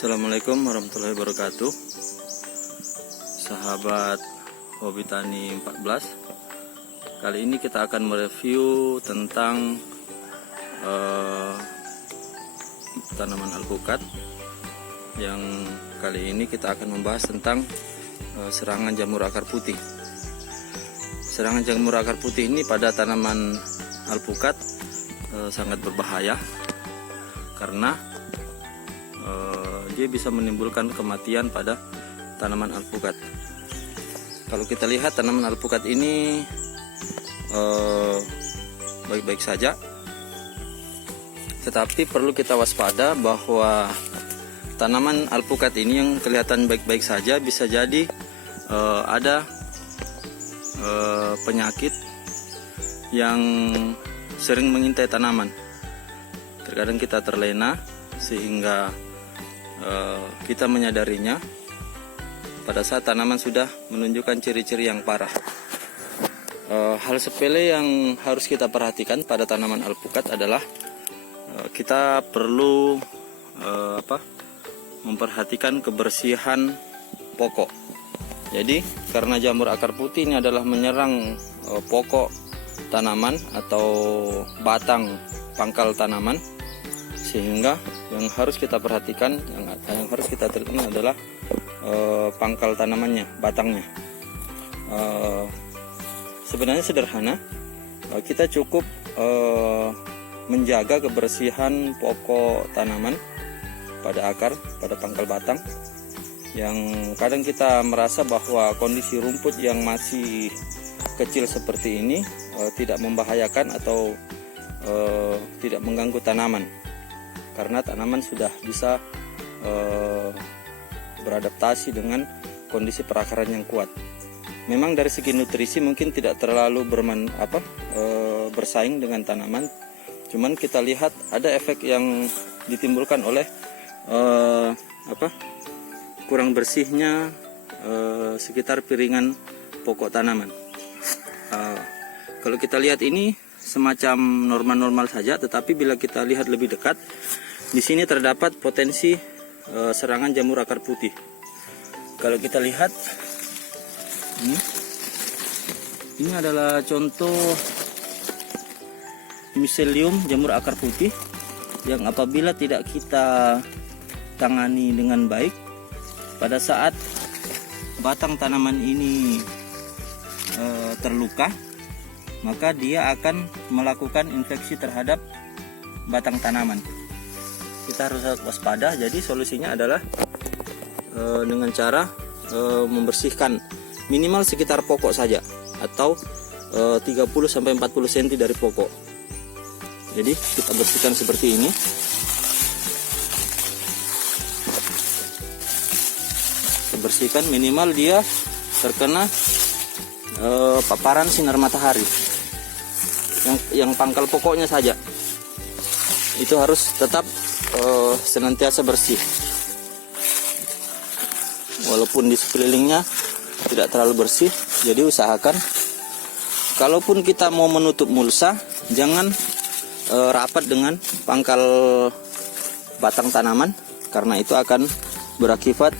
Assalamualaikum warahmatullahi wabarakatuh. Sahabat Hobi Tani 14, kali ini kita akan mereview tentang tanaman alpukat. Yang kali ini kita akan membahas tentang serangan jamur akar putih. Serangan jamur akar putih ini pada tanaman alpukat sangat berbahaya karena dia bisa menimbulkan kematian pada tanaman alpukat. Kalau kita lihat tanaman alpukat ini baik-baik saja, tetapi perlu kita waspada bahwa tanaman alpukat ini yang kelihatan baik-baik saja bisa jadi ada penyakit yang sering mengintai tanaman. Terkadang kita terlena sehingga kita menyadarinya pada saat tanaman sudah menunjukkan ciri-ciri yang parah. Hal sepele yang harus kita perhatikan pada tanaman alpukat adalah kita perlu memperhatikan kebersihan pokok. Jadi karena jamur akar putih ini adalah menyerang pokok tanaman atau batang pangkal tanaman, sehingga yang harus kita perhatikan, yang harus kita terkena adalah pangkal tanamannya, batangnya. Sebenarnya sederhana, kita cukup menjaga kebersihan pokok tanaman pada akar, pada pangkal batang. Yang kadang kita merasa bahwa kondisi rumput yang masih kecil seperti ini tidak membahayakan atau tidak mengganggu tanaman, karena tanaman sudah bisa beradaptasi dengan kondisi perakaran yang kuat. Memang dari segi nutrisi mungkin tidak terlalu bersaing dengan tanaman, cuman kita lihat ada efek yang ditimbulkan oleh kurang bersihnya sekitar piringan pokok tanaman. Kalau kita lihat ini semacam normal-normal saja, tetapi bila kita lihat lebih dekat, di sini terdapat potensi serangan jamur akar putih. Kalau kita lihat, ini adalah contoh miselium jamur akar putih yang apabila tidak kita tangani dengan baik, pada saat batang tanaman ini terluka, maka dia akan melakukan infeksi terhadap batang tanaman. Kita harus waspada. Jadi solusinya adalah dengan cara membersihkan minimal sekitar pokok saja, atau 30-40 cm dari pokok. Jadi kita bersihkan seperti ini. Kita bersihkan minimal dia terkena paparan sinar matahari, yang pangkal pokoknya saja itu harus tetap senantiasa bersih, walaupun di sekelilingnya tidak terlalu bersih. Jadi usahakan kalaupun kita mau menutup mulsa, jangan rapat dengan pangkal batang tanaman, karena itu akan berakibat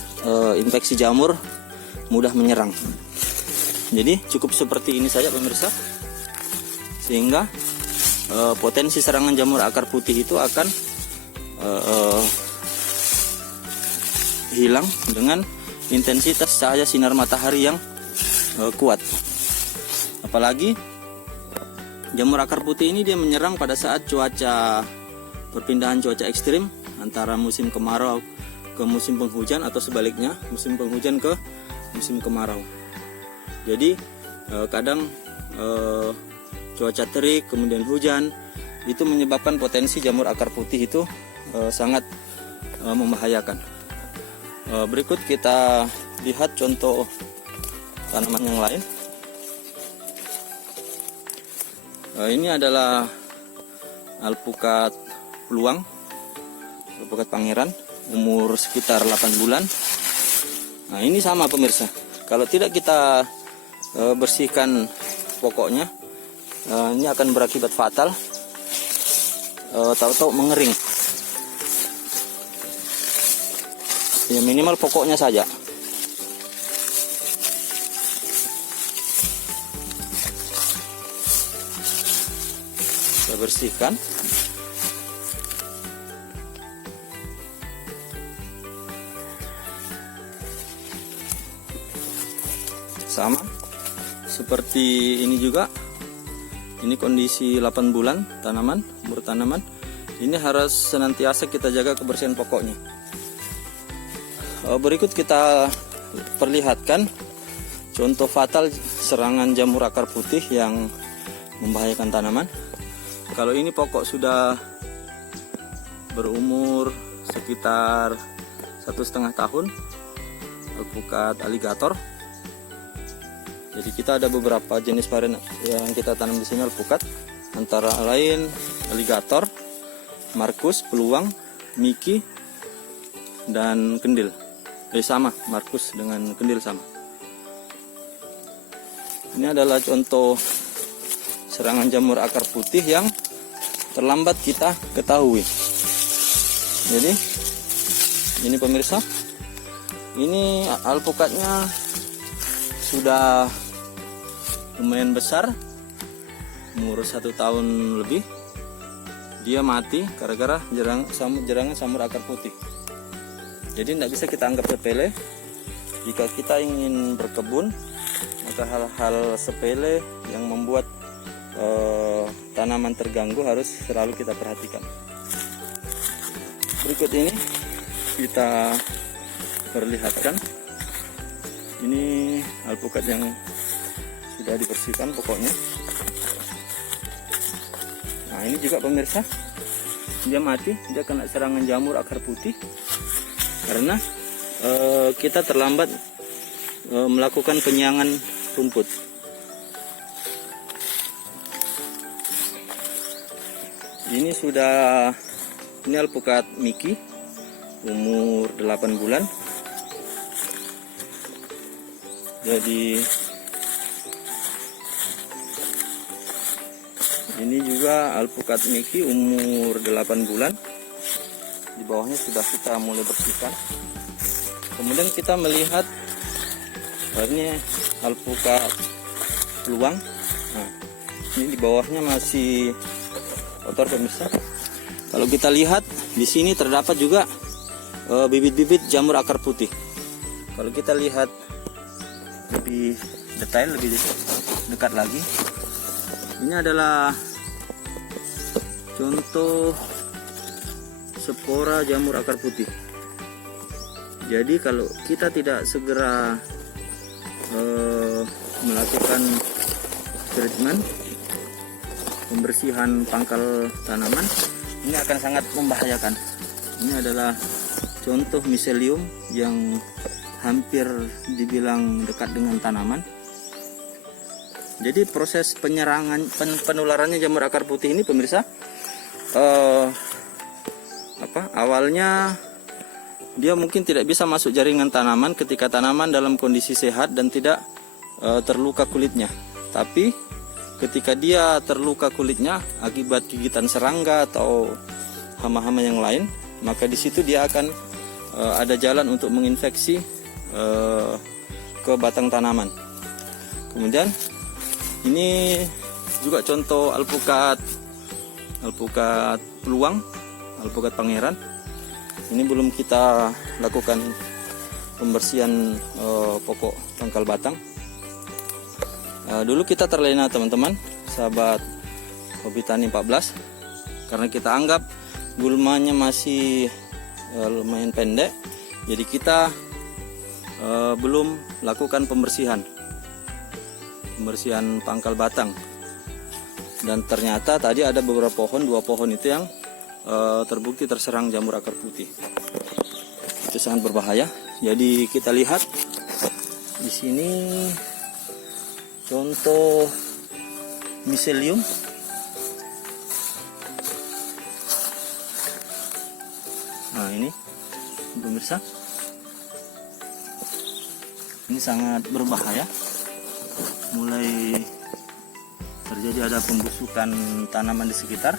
infeksi jamur mudah menyerang. Jadi cukup seperti ini saja pemirsa, sehingga potensi serangan jamur akar putih itu akan hilang dengan intensitas cahaya sinar matahari yang kuat. Apalagi jamur akar putih ini dia menyerang pada saat perpindahan cuaca ekstrim antara musim kemarau ke musim penghujan, atau sebaliknya musim penghujan ke musim kemarau. Jadi kadang cuaca terik kemudian hujan itu menyebabkan potensi jamur akar putih itu sangat membahayakan. Berikut kita lihat contoh tanaman yang lain. Ini adalah alpukat peluang, alpukat pangeran, umur sekitar 8 bulan. Nah, ini sama pemirsa, kalau tidak kita bersihkan pokoknya, ini akan berakibat fatal. Tahu-tahu mengering. Ya minimal pokoknya saja. Kita bersihkan. Sama seperti ini juga. Ini kondisi 8 bulan tanaman, umur tanaman. Ini harus senantiasa kita jaga kebersihan pokoknya. Berikut kita perlihatkan contoh fatal serangan jamur akar putih yang membahayakan tanaman. Kalau ini pokok sudah berumur sekitar 1,5 tahun, alpukat alligator. Jadi kita ada beberapa jenis varian yang kita tanam di sini alpukat, antara lain alligator, Markus, peluang, Mickey, dan kendil. Sama, Markus dengan kendil sama. Ini adalah contoh serangan jamur akar putih yang terlambat kita ketahui. Jadi ini pemirsa, ini alpukatnya sudah lumayan besar, umur 1 tahun lebih. Dia mati gara-gara jerangan jamur akar putih. Jadi tidak bisa kita anggap sepele. Jika kita ingin berkebun, maka hal-hal sepele yang membuat tanaman terganggu harus selalu kita perhatikan. Berikut ini kita perlihatkan. Ini alpukat yang sudah dibersihkan pokoknya. Nah ini juga pemirsa, dia mati, dia kena serangan jamur akar putih karena kita terlambat melakukan penyiangan rumput. Ini alpukat Mickey, umur 8 bulan. Jadi ini juga alpukat Mickey umur 8 bulan. Di bawahnya sudah kita mulai bersihkan. Kemudian kita melihat ini alpukat peluang. Nah, ini di bawahnya masih kotor pemirsa. Kalau kita lihat di sini terdapat juga bibit-bibit jamur akar putih. Kalau kita lihat lebih detail, lebih dekat lagi, ini adalah contoh spora jamur akar putih. Jadi kalau kita tidak segera melakukan treatment, pembersihan pangkal tanaman, ini akan sangat membahayakan. Ini adalah contoh miselium yang hampir dibilang dekat dengan tanaman. Jadi proses penularannya jamur akar putih ini pemirsa, awalnya dia mungkin tidak bisa masuk jaringan tanaman ketika tanaman dalam kondisi sehat dan tidak terluka kulitnya. Tapi ketika dia terluka kulitnya akibat gigitan serangga atau hama-hama yang lain, maka di situ dia akan ada jalan untuk menginfeksi ke batang tanaman. Kemudian ini juga contoh alpukat peluang, alpukat pangeran. Ini belum kita lakukan pembersihan pokok pangkal batang. Dulu kita terlena teman-teman, sahabat Hobi Tani 14, karena kita anggap gulmanya masih lumayan pendek, jadi kita belum lakukan pembersihan pangkal batang. Dan ternyata tadi ada beberapa pohon, 2 pohon itu yang terbukti terserang jamur akar putih. Itu sangat berbahaya. Jadi kita lihat di sini contoh miselium. Nah ini pemirsa, ini sangat berbahaya. Mulai terjadi ada pembusukan tanaman di sekitar,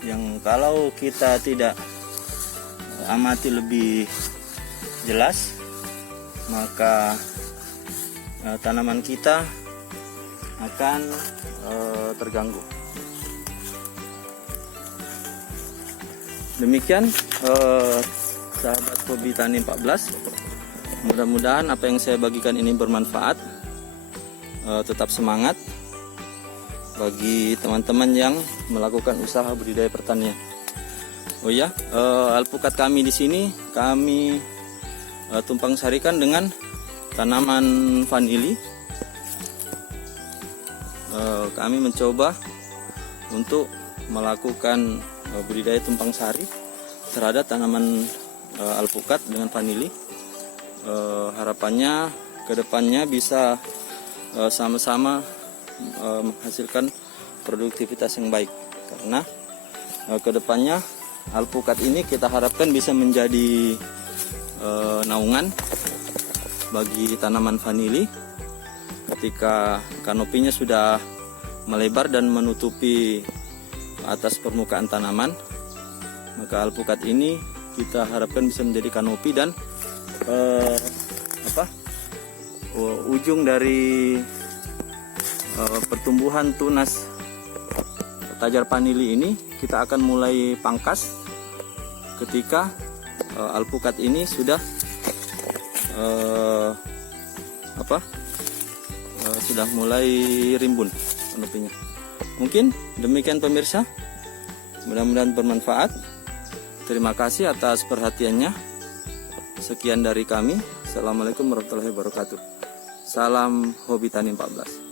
yang kalau kita tidak amati lebih jelas, maka tanaman kita akan terganggu. Demikian sahabat hobi tani 14, mudah-mudahan apa yang saya bagikan ini bermanfaat. Tetap semangat bagi teman-teman yang melakukan usaha budidaya pertanian. Oh ya, alpukat kami di sini kami tumpang sarikan dengan tanaman vanili. Kami mencoba untuk melakukan budidaya tumpang sari terhadap tanaman alpukat dengan vanili. Harapannya kedepannya bisa sama-sama menghasilkan produktivitas yang baik, karena kedepannya alpukat ini kita harapkan bisa menjadi naungan bagi tanaman vanili. Ketika kanopinya sudah melebar dan menutupi atas permukaan tanaman, maka alpukat ini kita harapkan bisa menjadi kanopi dan ujung dari pertumbuhan tunas tajar vanili ini kita akan mulai pangkas ketika alpukat ini sudah sudah mulai rimbun kanopinya. Mungkin demikian pemirsa, mudah-mudahan bermanfaat. Terima kasih atas perhatiannya. Sekian dari kami. Assalamualaikum warahmatullahi wabarakatuh. Salam hobi tani 14.